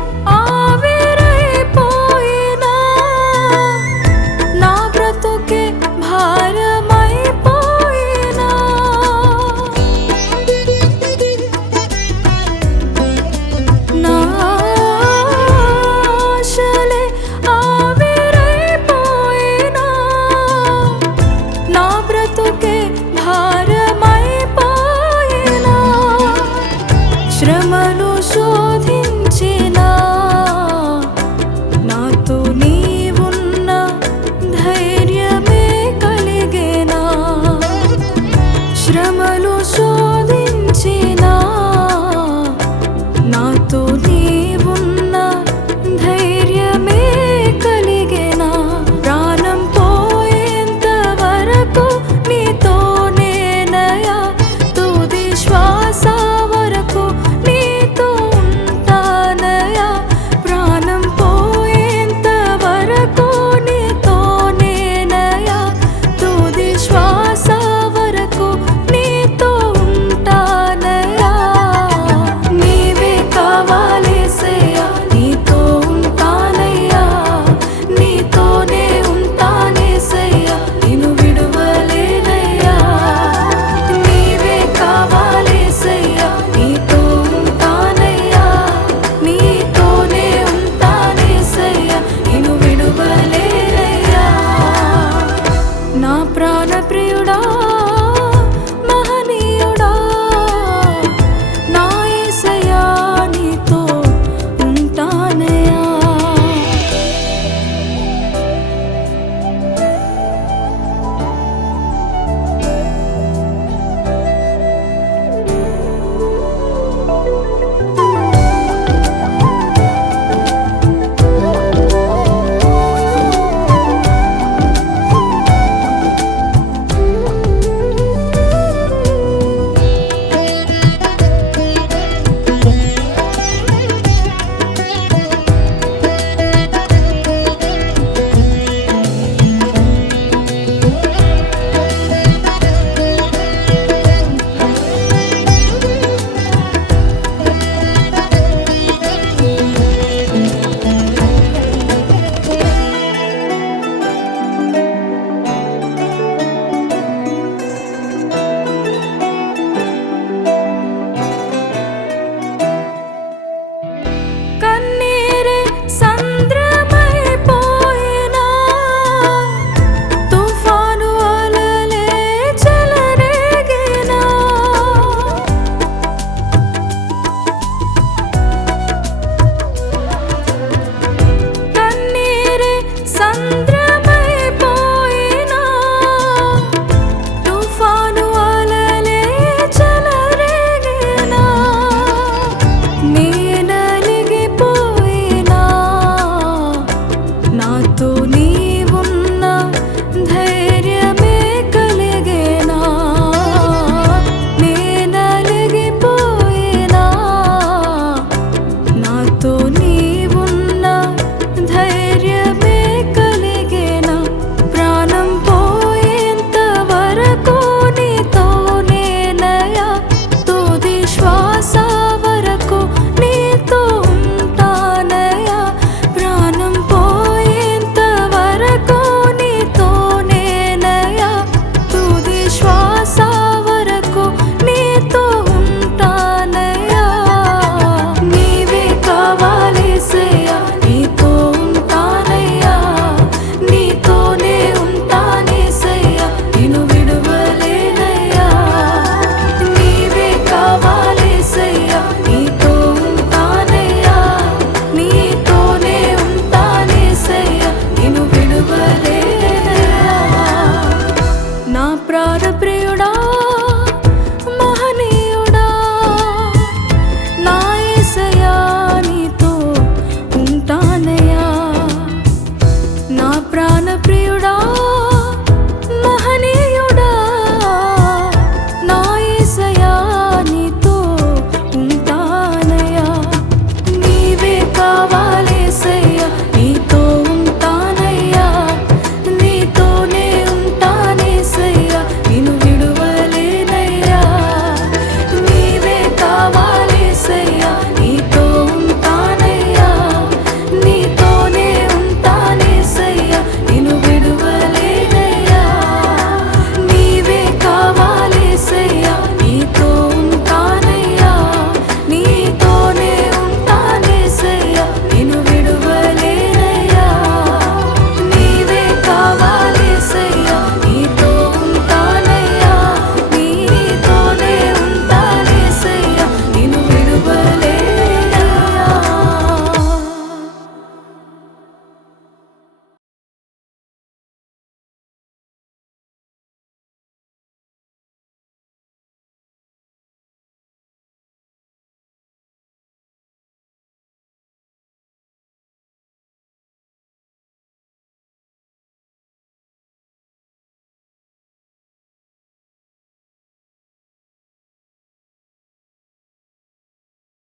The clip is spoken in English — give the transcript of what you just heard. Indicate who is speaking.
Speaker 1: Oh.